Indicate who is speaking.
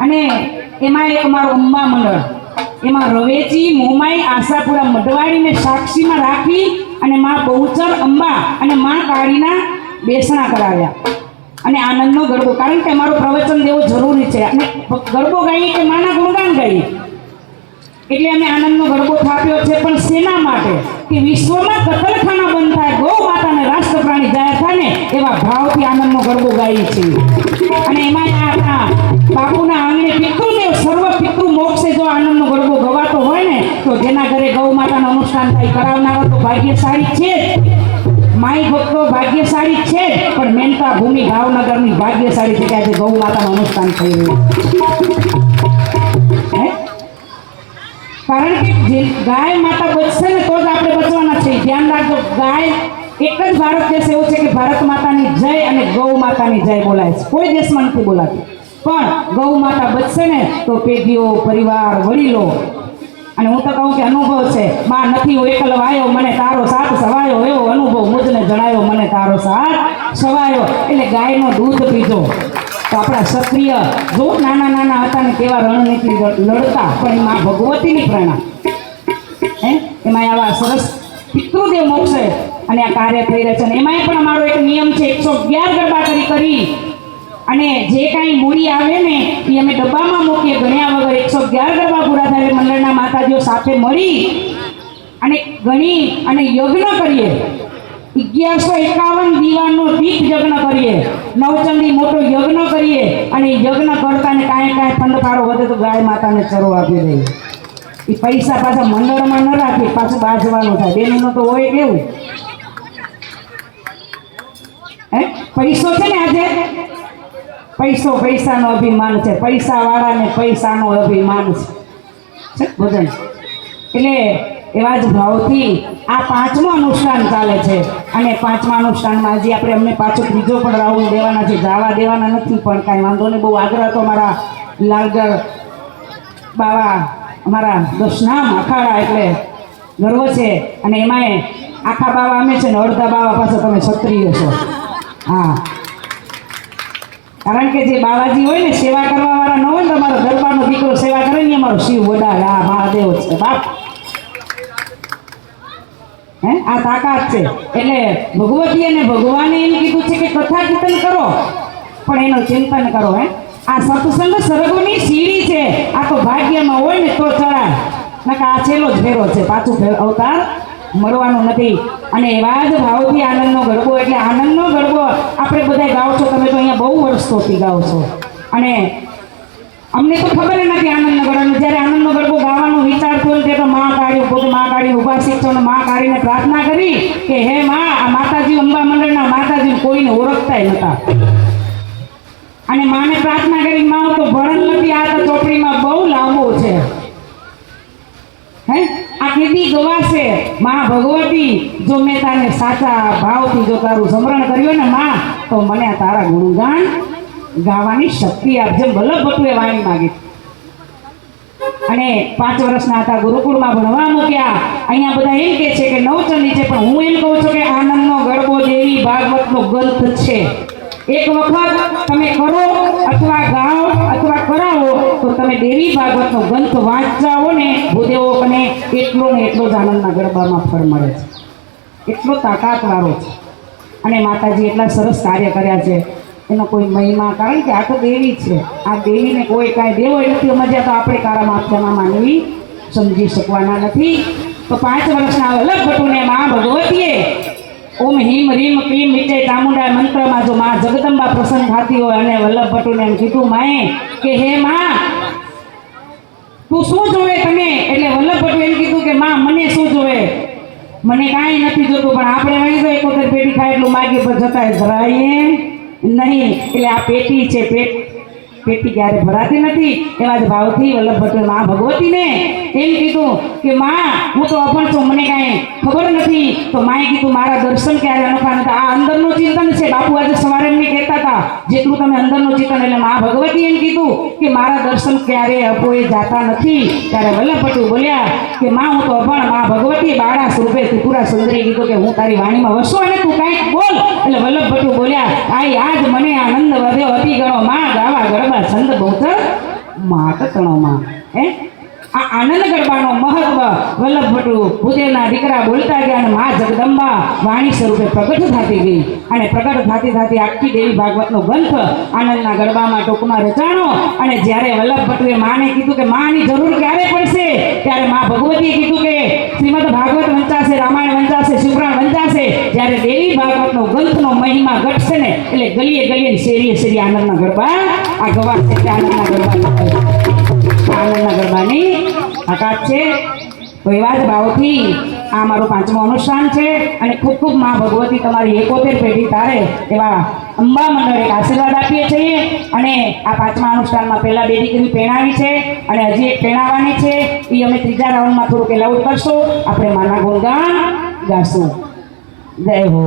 Speaker 1: અને એમાં એક અમારો અંબા મંડળ એમાં રવેચી, મોમાઈ, આશાપુરા, મઢવાડીને સાક્ષીમાં રાખી અને મા બહુચર અંબા અને મા કાળીના બેસણા કરાવ્યા. અને આનંદનો ગરબો, કારણ કે અમારો પ્રવચન દેવો જરૂરી છે. અને ગરબો ગાઈએ કે માના ગુણગાન ગાઈએ? એટલે અમે આનંદનો ગરબો થાપ્યો છે પણ શેના માટે. કે વિશ્વમાં કતલખાના બંધ થાય ગૌ માતાને રાષ્ટ્ર પ્રાણી જાહેર થાય ને, એવા ભાવથી આનંદનો ગરબો ગાઈએ છીએ. અને એમાં આપણા બાપુના આંગણે પિતૃદેવ સર્વ પિતૃ મોક્ષે જો આનંદનો ગરબો ગવાતો હોય ને, તો જેના ઘરે ગૌ માતાનું અનુષ્ઠાન થાય કરાવનારો તો ભાગ્યશાળી છે માઈ ભક્તો ભાગ્યશાળી છે પણ મેનકા ભૂમિ ભાવનગરની ભાગ્યશાળી છે કે આજે ગૌ માતાનું અનુષ્ઠાન થઈ રહ્યું કારણ કે ગાય માતા બચશે ને તો જ આપણે બચવાના છે ધ્યાન રાખજો, ગાય એક જ ભારત દેશ એવો છે કે ભારત માતાની જય અને ગૌ માતાની જય બોલાય છે. કોઈ દેશમાં નથી બોલાતી. પણ ગૌ માતા બચશે ને તો પેઢીઓ, પરિવાર, વડીલો, અને હું તો કહું કે અનુભવ છે, માં નથી હું એકલો આવ્યો મને તારો સાથ સવાયો, એવો અનુભવ મુજને જણાયો, મને તારો સાથ સવાયો. એટલે ગાયનો દૂધ પીધો તો આપણા ક્ષત્રિય જો નાના નાના હતા ને કેવા રણનીતિ લડતા, પણ એમાં ભગવતીની પ્રેરણા. એમાં આવા સરસ પિતૃદેવ મોક્ષે અને આ કાર્ય થઈ રહ્યા છે. અને એમાંય પણ અમારો એક નિયમ છે, એકસો અગિયાર ગરબા કરી. કરી અને જે કાંઈ મૂડી આવે ને, એ અમે ડબ્બામાં મૂકીએ, ગણ્યા વગર એકસો અગિયાર ગરબા પૂરા થાય મંડળના માતાજીઓ સાથે મળી અને ગણી અને યજ્ઞ કરીએ. અગિયારસો એકાવન દીવાનો દીપ યજ્ઞ કરીએ. નવચંદી મોટો યજ્ઞ કરીએ અને યજ્ઞ કરતા ને કાંઈ કાંઈ ફંડફાળો વધે તો ગાય માતાને ચરો આપી દઈએ એ પૈસા પાછા મંડળમાં ન રાખે, પાછું બહાર જવાનું થાય. બેનનો તો હોય કેવું? હે? પૈસો છે ને આજે? પૈસો પૈસાનો અભિમાન છે. પૈસા વાળાને પૈસાનો અભિમાન છે. બધા એટલે એવા જ ભાવથી આ પાંચમું અનુષ્ઠાન ચાલે છે. અને પાંચમા અનુષ્ઠાનમાં હજી આપણે અમને પાછો ત્રીજો પણ રાઉન્ડ દેવાના છે. જવા દેવાના નથી, પણ કાંઈ વાંધો નહીં. બહુ આગ્રહ તો મારા લાલગર બાવા અમારા દશનામ અખાડા એટલે ગર્વ છે. અને એમાંય આખા બાવા અમે છે ને, અડધા બાવા પાસે તમે ક્ષત્રિય છો. હા. કારણ કે જે બાવાજી હોય ને, સેવા કરવા વાળા ન હોય ને તમારો દરબારનો દીકરો સેવા કરે ને અમારો શિવ વડાલ, આ મહાદેવ છે, બાપ. હે? આ તાકાત છે. એટલે ભગવતી અને ભગવાને એમ કીધું છે કે કથા કીર્તન કરો. પણ એનું ચિંતન કરો, હે? આ સત્સંગ સ્વર્ગની સીડી છે. આ તો ભાગ્યમાં હોય ને તો ચડાય. નકા આ છેલ્લો જ ફેરો છે. પાછું અવતાર મરવાનો નથી. અને એવા જ ભાવથી આનંદનો ગરબો, એટલે આનંદનો ગરબો આપણે બધા ગાઓ છો. તમે તો અહીંયા બહુ વર્ષોથી ગાઓ છો. અને અમને તો ખબર નથી આનંદનો ગરબો. જ્યારે આનંદનો ગરબો ગાવાનો વિચાર થયો કે તો મા કાઢ્યું પોતે મા કાળી ઊભા છો અને મા કાળીને પ્રાર્થના કરી કે, હે મા, આ માતાજી અંબા મંડળના માતાજી કોઈને ઓળખતાય નતા. અને માને પ્રાર્થના કરી માં તો ભણન નથી, આ તો ચોપડીમાં બહુ લાંબો છે. હે? આ કીધી ગવાશે માં ભગવતી, જો મેં તાને સાચા ભાવથી જો તારું સ્મરણ કર્યું ને માં, તો મને તારા ગુણગાન ગાવાની શક્તિ આપજે વલ્લભ ભટ્ટુએ વાણી માગી. અને પાંચ વર્ષના હતા, ગુરુકુળમાં ભણવા મૂક્યા. અહીંયા બધા એમ કે છે કે નવચંદી છે, પણ હું એમ કહું છું કે આનંદનો ગરબો દેવી ભાગવતનો ગ્રંથ છે. એક વખત તમે કરો અથવા ગાઓ અથવા કરાવો તો તમે દેવી ભાગવતનો ગ્રંથ વાંચાવો ને, ભૂદેવો અને એટલો ને એટલો જ આનંદના ગરબામાં ફળ મળે છે. એટલો તાકાતવાળો છે. અને માતાજી એટલા સરસ કાર્ય કર્યા છે. એનો કોઈ મહિમા, કારણ કે આ તો દેવી છે. આ દેવીને કોઈ કાંઈ દેવો નથી મજા તો આપણે કારા માથામાં માનવી સમજી શકવાના નથી. તો પાંચ વર્ષના અલગ ભટુને મા ભગવતીએ ઓમ હિમ રીમ ક્લીમ વિજય ચામુંડા મંત્રમાં જો મા જગદંબા પ્રસન્ન થતી હોય અને વલ્લભ ભટ્ટુને એમ કીધું, માએ, કે હે મા, તું શું જોવે તને? એટલે વલ્લભ ભટ્ટુ એમ કીધું કે, માં, મને શું જોવે? મને કાંઈ નથી જોતું, પણ આપણે વળી તો વખત પેટી ખાય એટલું માગી પર જતા જરાય નહીં, એટલે આ પેટી છે, પેટ પેટી ક્યારે ભરાતી નથી. એવા જ ભાવથી વલ્લભ ભટ્ટ મા ભગવતીને એમ કીધું કે, માં, હું તો અભણ છું, મને કાંઈ ખબર નથી. તો માએ કીધું, મારા દર્શન ક્યારે અનોખા નથી. આ અંદરનું ચિંતન છે. બાપુ આજે સવારે એમને કહેતા હતા, જેટલું તમે અંદરનું ચિંતન એટલે મા ભગવતી એમ કીધું કે, મારા દર્શન ક્યારે અપોએ જાતા નથી. ત્યારે વલ્લભ ભટ્ટુ બોલ્યા કે, માં, હું તો અભણ, મા ભગવતી, બાળા સ્વરૂપે ત્રિપુરા સુંદરી કીધું કે, હું તારી વાણીમાં વસું અને તું કાંઈક બોલ. એટલે વલ્લભ ભટ્ટુ બોલ્યા, આઈ, આજ મને આનંદ વધ્યો અતિ ગણો. માં, ગાવા ગરબા છંદ બહુતર માતતણોમાં હે? આ આનંદ ગરબાનો મહત્વ વલ્લભ ભટ્ટુ ભૂદેવના દીકરા બોલતા ગયા અને મા જગદંબા વાણી સ્વરૂપે પ્રગટ થતી ગઈ. અને પ્રગટ થતી થતી આખી દેવી ભાગવતનો ગ્રંથ આનંદના ગરબામાં ટૂંકમાં રચાણો અને જ્યારે વલ્લભ ભટ્ટુએ માને કીધું કે માની જરૂર ક્યારે પડશે? ત્યારે મા ભગવતીએ કીધું કે શ્રીમદ ભાગવત વંચાશે, રામાયણ વંચાશે શુક્રાણ વંચાશે જ્યારે દેવી ભાગવતનો ગ્રંથનો મહિમા ઘટશે ને, એટલે ગલીએ ગલીએ શેરીએ શેરી આનંદના ગરબા. આ ગવા છે તે આનંદના ગરબા આનંદના ગરબાની આકાશ છે. તો એવા ભાવથી આ મારું પાંચમું અનુષ્ઠાન છે. અને ખૂબ ખૂબ મા ભગવતી તમારી એકોતેર પેઢી તારે એવા અંબા મંડળ આશીર્વાદ આપીએ છીએ. અને આ પાંચમા અનુષ્ઠાનમાં પહેલાં બે દીકરી પહેણાવી છે. અને હજી એક પહેણાવાની છે. એ અમે ત્રીજા રાઉન્ડમાં થોડુંક એલાઉડ કરશું. આપણે માના ગુણગાન ગાશું. જય હો